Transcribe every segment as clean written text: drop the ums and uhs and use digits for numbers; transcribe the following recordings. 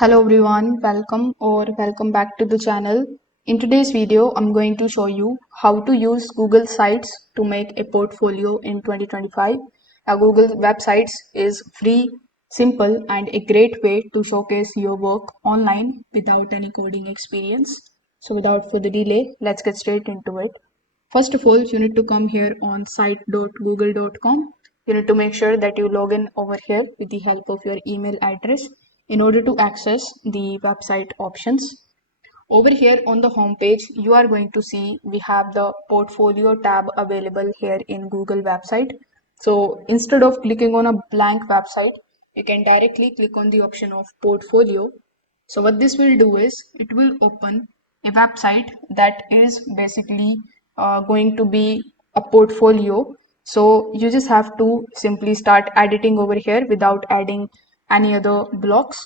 Hello everyone, welcome back to the channel. In today's video, I'm going to show you how to use Google Sites to make a portfolio in 2025. Now, Google Websites is free, simple, and a great way to showcase your work online without any coding experience. So without further delay, let's get straight into it. First of all, you need to come here on site.google.com. You need to make sure that you log in over here with the help of your email address in order to access the website options. Over here on the home page, you are going to see we have the portfolio tab available here in Google website. So instead of clicking on a blank website, you can directly click on the option of portfolio. So what this will do is it will open a website that is basically going to be a portfolio. So you just have to simply start editing over here without adding any other blocks.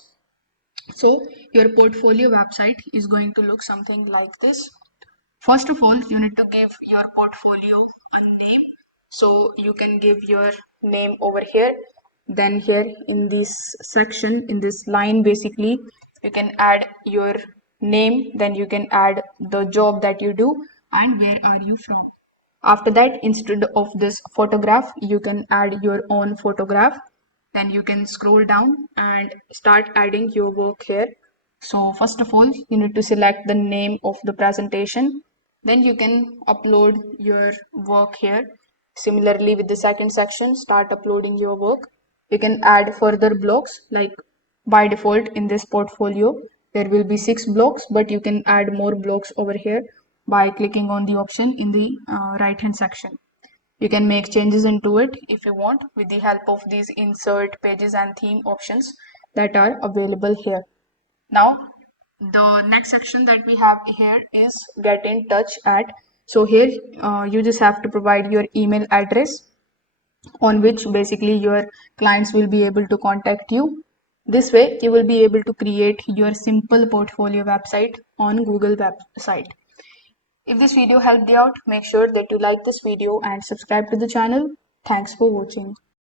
So your portfolio website is going to look something like this. First of all, you need to give your portfolio a name. So you can give your name over here. Then here in this section, in this line, basically, you can add your name. Then you can add the job that you do and where are you from. After that, instead of this photograph, you can add your own photograph. Then you can scroll down and start adding your work here. So first of all, you need to select the name of the presentation. Then you can upload your work here. Similarly, with the second section, start uploading your work. You can add further blocks, like by default in this portfolio, there will be 6 blocks, but you can add more blocks over here by clicking on the option in the right hand section. You can make changes into it if you want with the help of these insert pages and theme options that are available here. Now, the next section that we have here is get in touch at. So here you just have to provide your email address on which basically your clients will be able to contact you. This way you will be able to create your simple portfolio website on Google website. If this video helped you out, make sure that you like this video and subscribe to the channel. Thanks for watching.